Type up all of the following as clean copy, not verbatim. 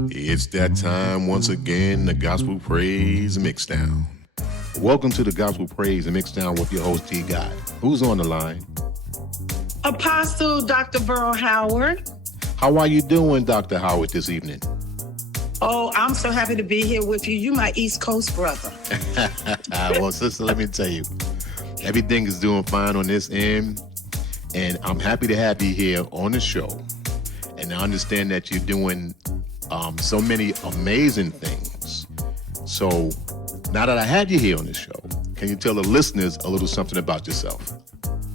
It's that time once again, the Gospel Praise Mixdown. Welcome to the Gospel Praise Mixdown with your host, DGoTt. Who's on the line? Apostle Dr. Veryl Howard. How are you doing, Dr. Howard, this evening? Oh, I'm so happy to be here with you. You my East Coast brother. Well, sister, let me tell you, everything is doing fine on this end, and I'm happy to have you here on the show. And I understand that you're doing so many amazing things. So now that I had you here on the show, can you tell the listeners a little something about yourself?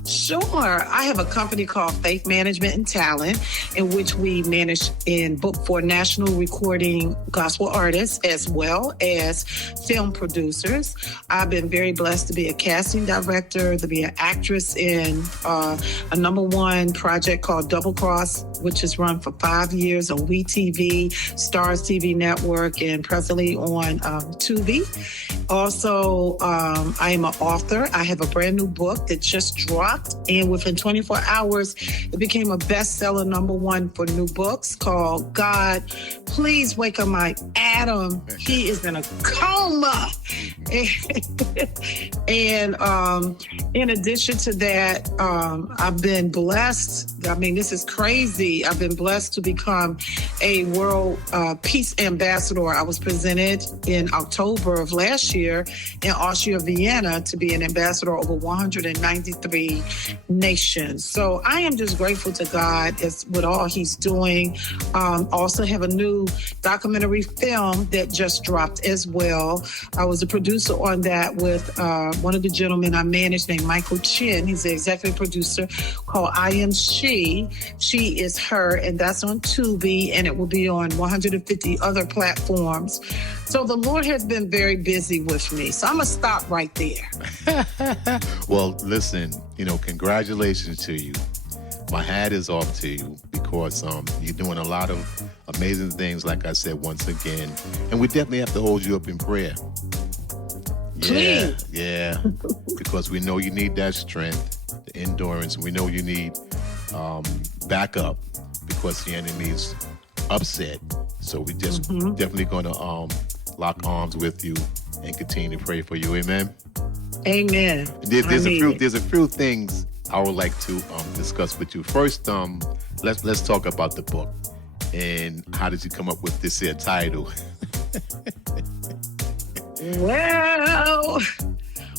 Sure. I have a company called Faith Management and Talent, in which we manage and book for national recording gospel artists as well as film producers. I've been very blessed to be a casting director, to be an actress in a #1 project called Double Cross, which is run for 5 years on WeTV, Stars TV Network, and presently on Tubi. Also, I am an author. I have a brand new book that just dropped. And within 24 hours, it became a bestseller #1 for new books called God, Please Wake Up My Adam. He is in a coma. And in addition to that, I've been blessed. I mean, this is crazy. I've been blessed to become a World Peace Ambassador. I was presented in October of last year in Austria, Vienna, to be an ambassador over 193 nations. So I am just grateful to God with all he's doing. Also have a new documentary film that just dropped as well. I was a producer on that with one of the gentlemen I managed named Michael Chin. He's the executive producer, called I Am She. She is her, and that's on Tubi, and it will be on 150 other platforms. So the Lord has been very busy with me. So I'm going to stop right there. Well, listen, congratulations to you. My hat is off to you because you're doing a lot of amazing things, like I said, once again. And we definitely have to hold you up in prayer. Please. Yeah. Because we know you need that strength, the endurance. We know you need backup because the enemy is upset. So we just definitely going to lock arms with you and continue to pray for you. Amen. Amen. There's a few things I would like to discuss with you. First, let's talk about the book and how did you come up with this here title?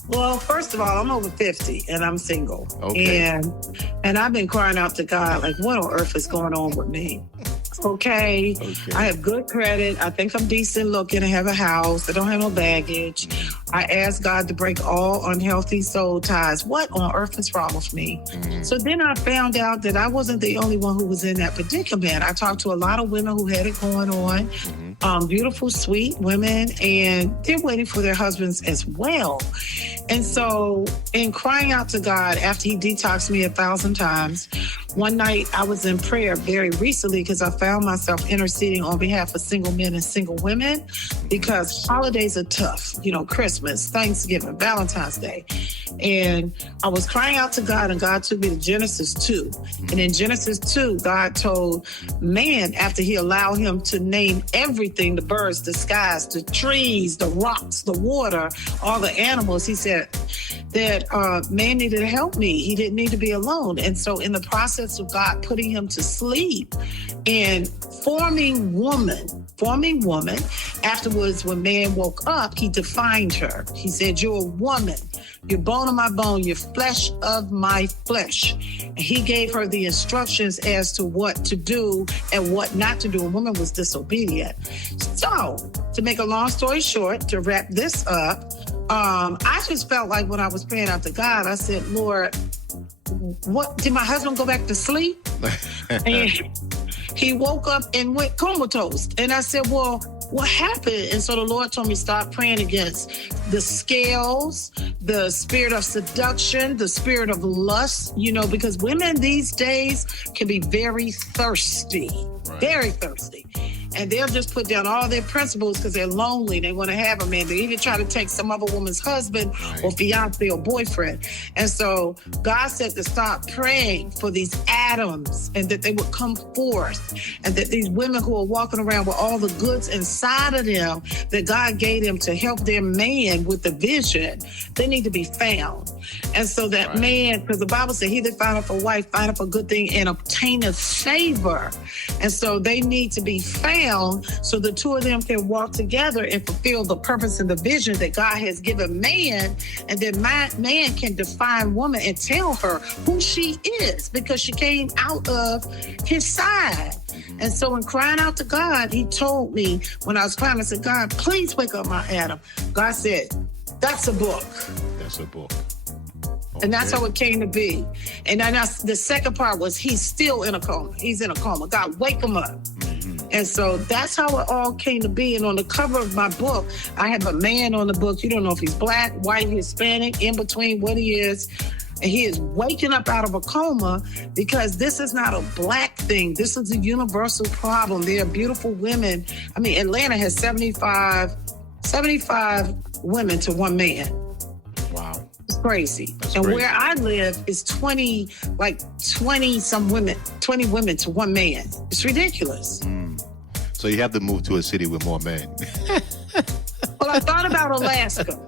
Well, first of all, I'm over 50 and I'm single. Okay. And I've been crying out to God, like, what on earth is going on with me? Okay. I have good credit. I think I'm decent looking. I have a house. I don't have no baggage. I asked God to break all unhealthy soul ties. What on earth is wrong with me? So then I found out that I wasn't the only one who was in that predicament. I talked to a lot of women who had it going on, beautiful, sweet women, and they're waiting for their husbands as well. And so in crying out to God after he detoxed me 1,000 times, one night I was in prayer very recently because I found myself interceding on behalf of single men and single women because holidays are tough. Christmas, Thanksgiving, Valentine's Day. And I was crying out to God, and God took me to Genesis 2. And in Genesis 2, God told man, after he allowed him to name everything, the birds, the skies, the trees, the rocks, the water, all the animals, he said that man needed to help me. He didn't need to be alone. And so in the process of God putting him to sleep and forming woman, afterwards when man woke up, he defined her. He said, you're a woman. You're bone of my bone. You're flesh of my flesh. And he gave her the instructions as to what to do and what not to do. A woman was disobedient. So to make a long story short, to wrap this up, I just felt like when I was praying out to God, I said, Lord, what did my husband go back to sleep? And he woke up and went comatose. And I said, well, what happened? And so the Lord told me, stop praying against the scales, the spirit of seduction, the spirit of lust, because women these days can be very thirsty, very thirsty. and they'll just put down all their principles because they're lonely. They want to have a man. They even try to take some other woman's husband or fiance or boyfriend. And so God said to stop praying for these Adams and that they would come forth, and that these women who are walking around with all the goods inside of them that God gave them to help their man with the vision, they need to be found. And so that man, because the Bible said, he that findeth a wife findeth a good thing and obtaineth favor. And so they need to be found so the two of them can walk together and fulfill the purpose and the vision that God has given man. And then man can define woman and tell her who she is because she came out of his side. And so in crying out to God, he told me when I was crying, I said, God, please wake up my Adam. God said, that's a book. That's a book. And that's how it came to be. And then the second part was he's still in a coma. He's in a coma. God, wake him up. Mm-hmm. And so that's how it all came to be. And on the cover of my book, I have a man on the book. You don't know if he's black, white, Hispanic, in between what he is. And he is waking up out of a coma because this is not a black thing. This is a universal problem. There are beautiful women. I mean, Atlanta has 75 women to one man. Wow. It's crazy. That's and crazy. Where I live is 20 some women, 20 women to one man. It's ridiculous. So you have to move to a city with more men. Well, I thought about Alaska.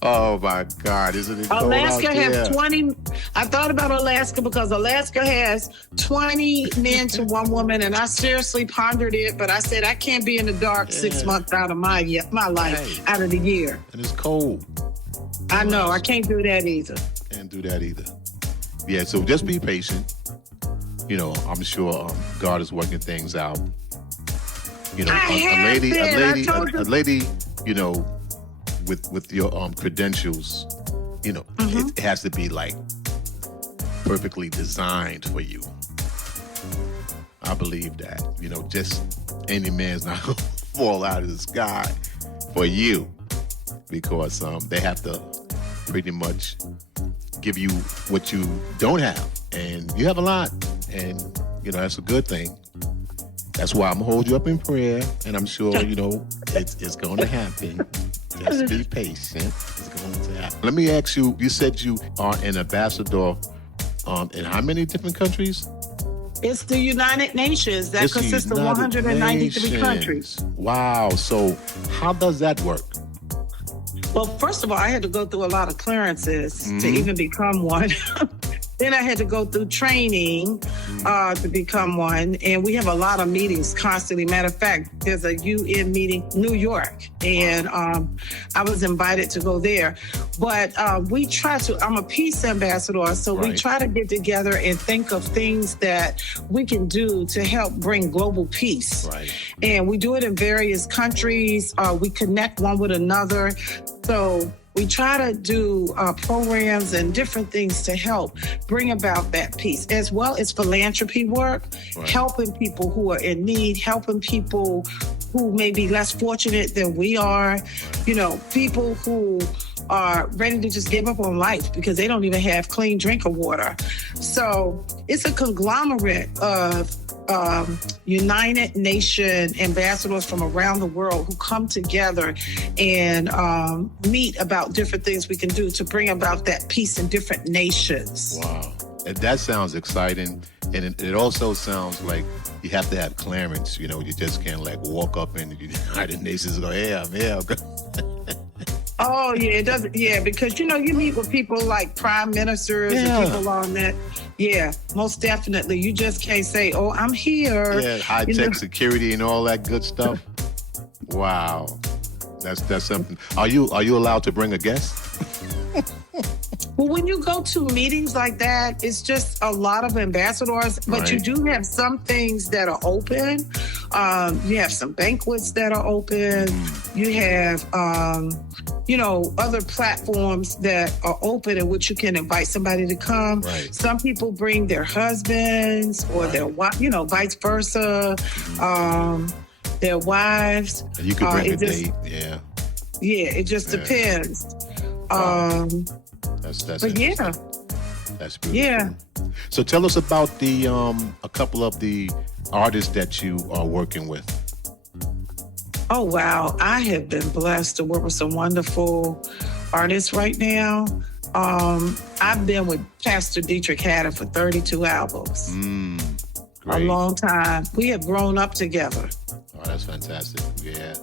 Oh my God, isn't it cold Alaska out there? has 20. I thought about Alaska because Alaska has 20 men to one woman, and I seriously pondered it, but I said I can't be in the dark 6 months out of my life, out of the year. And it's cold. I know, I can't do that either. Can't do that either. Yeah, so just be patient. You know, I'm sure God is working things out. You know, a lady, you know, with your credentials, you know, it has to be like perfectly designed for you. I believe that. You know, just any man's not gonna fall out of the sky for you, because they have to pretty much give you what you don't have, and you have a lot, and you know that's a good thing. That's why I'm gonna hold you up in prayer, and I'm sure you know it's going to happen. Just be patient. It's going to happen. Let me ask you. You said you are an ambassador in how many different countries? It's the United Nations. That consists of 193 countries. Wow. So how does that work? Well, first of all, I had to go through a lot of clearances to even become one. Then I had to go through training to become one. And we have a lot of meetings constantly. Matter of fact, there's a UN meeting in New York. And I was invited to go there. But we try to, I'm a peace ambassador, so we try to get together and think of things that we can do to help bring global peace. Right. And we do it in various countries. We connect one with another. So we try to do programs and different things to help bring about that peace, as well as philanthropy work, helping people who are in need, helping people who may be less fortunate than we are, you know, people who are ready to just give up on life because they don't even have clean drinking water. So it's a conglomerate of United Nations ambassadors from around the world who come together and meet about different things we can do to bring about that peace in different nations. Wow. And that sounds exciting. And it also sounds like you have to have clearance. You know, you just can't like walk up in the United Nations and go, hey, I'm here. Oh, yeah, it doesn't. Yeah, because, you know, you meet with people like prime ministers and people on that. Yeah, most definitely. You just can't say, oh, I'm here. Yeah, high-tech security and all that good stuff. Wow. That's something. Are you allowed to bring a guest? Well, when you go to meetings like that, it's just a lot of ambassadors, but you do have some things that are open. You have some banquets that are open. You have, you know, other platforms that are open in which you can invite somebody to come. Right. Some people bring their husbands or their wife, you know, vice versa, their wives. And you could bring a date, yeah. Yeah, it just depends. That's but yeah. That's beautiful. Yeah. So tell us about the a couple of the artists that you are working with. Oh, wow. I have been blessed to work with some wonderful artists right now. I've been with Pastor Dietrich Haddon for 32 albums. Great. A long time. We have grown up together. Oh, that's fantastic. Yeah.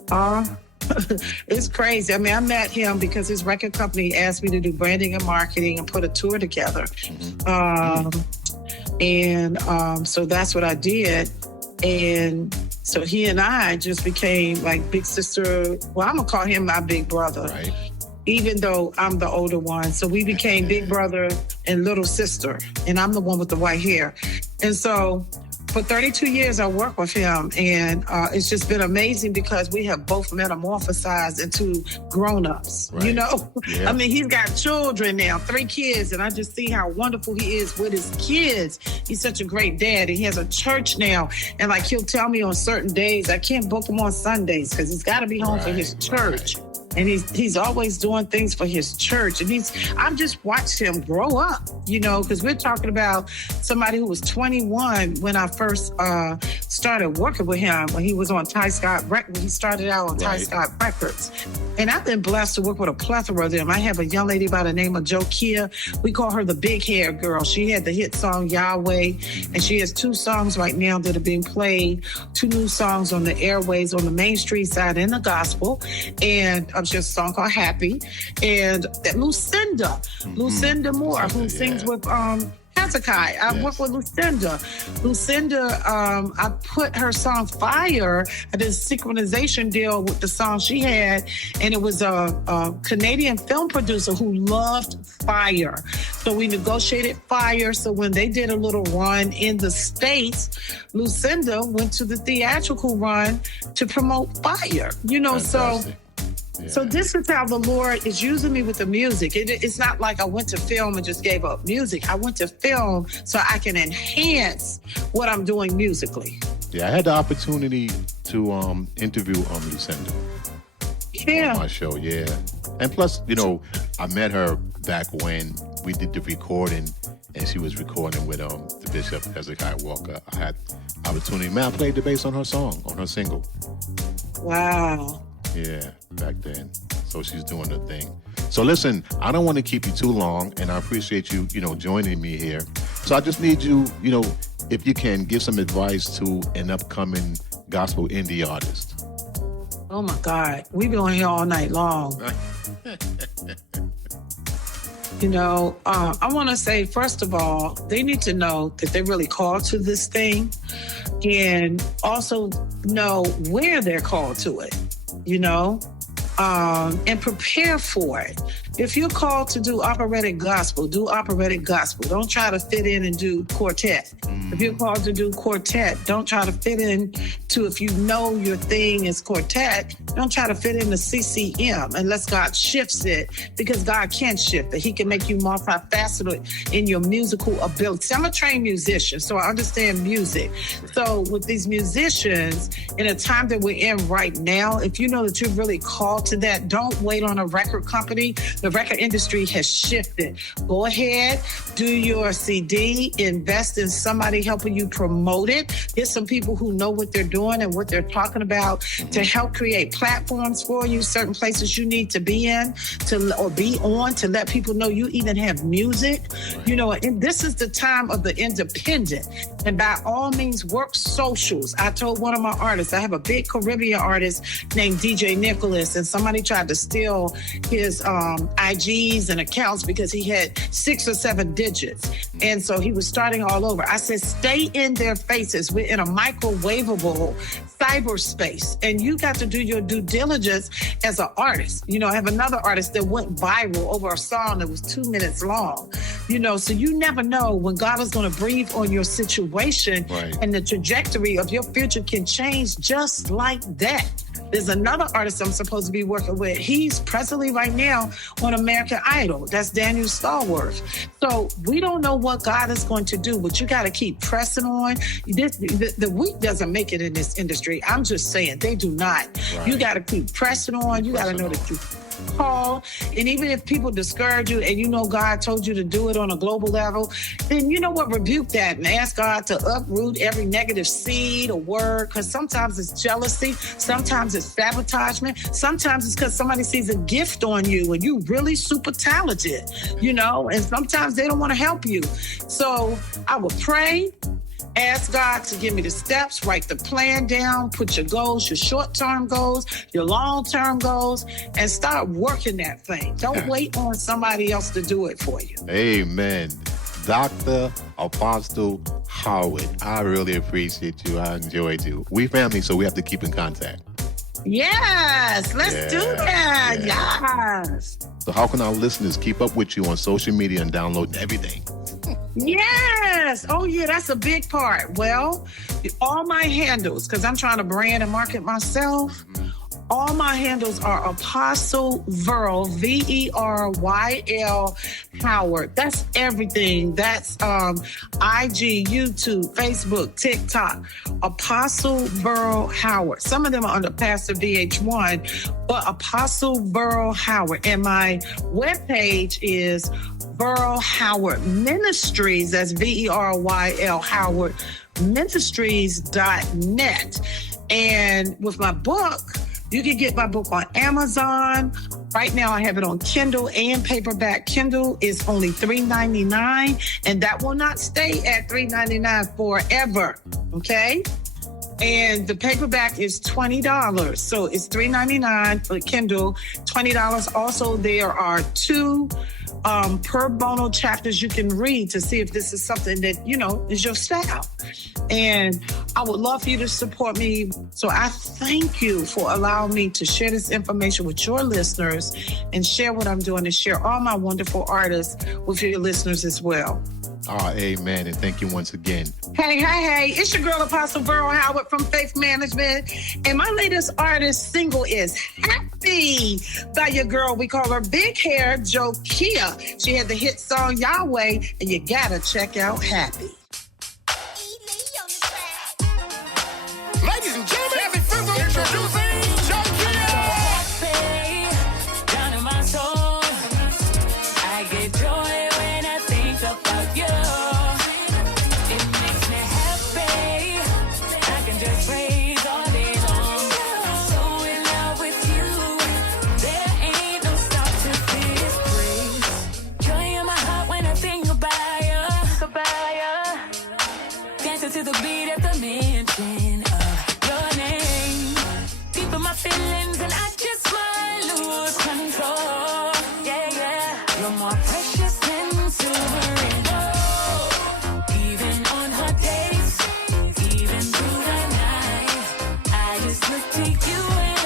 It's crazy. I mean, I met him because his record company asked me to do branding and marketing and put a tour together. So that's what I did. And so he and I just became like big sister. Well, I'm going to call him my big brother. Right. Even though I'm the older one. So we became big brother and little sister. And I'm the one with the white hair. And so for 32 years, I worked with him, and it's just been amazing because we have both metamorphosized into grown-ups, right. you know? Yeah. I mean, he's got children now, 3 kids, and I just see how wonderful he is with his kids. He's such a great dad, and he has a church now, and like he'll tell me on certain days, I can't book him on Sundays because he's got to be home for his church. Right. And he's always doing things for his church. And I've just watched him grow up, you know, because we're talking about somebody who was 21 when I first started working with him, when he was on Ty Scott Records. He started out on Ty Scott Records. And I've been blessed to work with a plethora of them. I have a young lady by the name of Jokia. We call her the big hair girl. She had the hit song Yahweh. And she has 2 songs right now that are being played, 2 new songs on the airways on the Main Street side and the gospel. And she has a song called Happy. And Lucinda Moore, who sings with Hezekiah. I worked with Lucinda. I put her song Fire. I did a synchronization deal with the song she had, and it was a Canadian film producer who loved Fire. So we negotiated Fire. So when they did a little run in the States, Lucinda went to the theatrical run to promote Fire. You know, Fantastic. So this is how the Lord is using me with the music. It's not like I went to film and just gave up music. I went to film so I can enhance what I'm doing musically. Yeah, I had the opportunity to interview Lucinda on my show, And plus, you know, I met her back when we did the recording, and she was recording with the Bishop Hezekiah Walker. I had opportunity. Man, I played the bass on her song, on her single. Wow. Yeah, back then. So she's doing her thing. So listen, I don't want to keep you too long, and I appreciate you, joining me here. So I just need you, if you can, give some advice to an upcoming gospel indie artist. Oh my God, we've been on here all night long. I want to say, first of all, they need to know that they're really called to this thing, and also know where they're called to it. And prepare for it. If you're called to do operatic gospel, do operatic gospel. Don't try to fit in and do quartet. If you're called to do quartet, don't try to fit in to, if you know your thing is quartet, don't try to fit in the CCM unless God shifts it, because God can shift it. He can make you multifaceted in your musical ability. See, I'm a trained musician, so I understand music. So with these musicians, in a time that we're in right now, if you know that you're really called to that, don't wait on a record company. The record industry has shifted. Go ahead, do your CD, invest in somebody helping you promote it. Get some people who know what they're doing and what they're talking about to help create platforms for you, certain places you need to be in or be on, to let people know you even have music. And this is the time of the independent. And by all means, work socials. I told one of my artists, I have a big Caribbean artist named DJ Nicholas, and somebody tried to steal his IGs and accounts because he had 6 or 7 digits. And so he was starting all over. I said, stay in their faces. We're in a microwavable cyberspace, and you got to do your due diligence as an artist. I have another artist that went viral over a song that was 2 minutes long. So you never know when God is going to breathe on your situation, and the trajectory of your future can change just like that. There's another artist I'm supposed to be working with. He's presently right now on American Idol. That's Daniel Stallworth. So we don't know what God is going to do, but you got to keep pressing on. The weak doesn't make it in this industry. I'm just saying, they do not. You got to keep pressing on. You got to know that call. And even if people discourage you and you know God told you to do it on a global level, then you know what? Rebuke that and ask God to uproot every negative seed or word, because sometimes it's jealousy, sometimes it's sabotagement, sometimes it's because somebody sees a gift on you and you really super talented, you know, and sometimes they don't want to help you. So I would pray, ask God to give me the steps, write the plan down, put your goals, your short-term goals, your long-term goals, and start working that thing. Don't wait on somebody else to do it for you. Amen. Dr. Apostle Howard, I really appreciate you. I enjoyed you. We family, so we have to keep in contact. Yes, let's do that. Yes. So how can our listeners keep up with you on social media and download everything? Yes. Oh, yeah, that's a big part. Well, all my handles, because I'm trying to brand and market myself, all my handles are Apostle Veryl, Veryl Howard. That's everything. That's IG, YouTube, Facebook, TikTok. Apostle Veryl Howard. Some of them are under Pastor VH1, but Apostle Veryl Howard. And my webpage is Veryl Howard Ministries. That's Veryl Howard Ministries.net. And with my book, you can get my book on Amazon. Right now, I have it on Kindle and paperback. Kindle is only $3.99, and that will not stay at $3.99 forever, okay? And the paperback is $20. So it's $3.99 for Kindle, $20. Also, there are 2 per bono chapters you can read to see if this is something that, you know, is your style. And I would love for you to support me. So I thank you for allowing me to share this information with your listeners and share what I'm doing and share all my wonderful artists with your listeners as well. Amen. And thank you once again. Hey. It's your girl, Apostle Veryl Howard from Faith Management. And my latest artist single is Happy by your girl. We call her Big Hair Jokia. She had the hit song Yahweh, and you gotta check out Happy. Ladies and gentlemen, introducing Jokia. Down in my soul, I get joy when I think about you. It makes me happy. I can just praise all day long. So in love with you, there ain't no stop to this praise. Joy in my heart when I think about you. Dancing to the beat of the mention of your name. Deep in my feelings and I just might lose control. Yeah. You're more precious than silver and gold. Even on hot days, even through the night, I just look to you and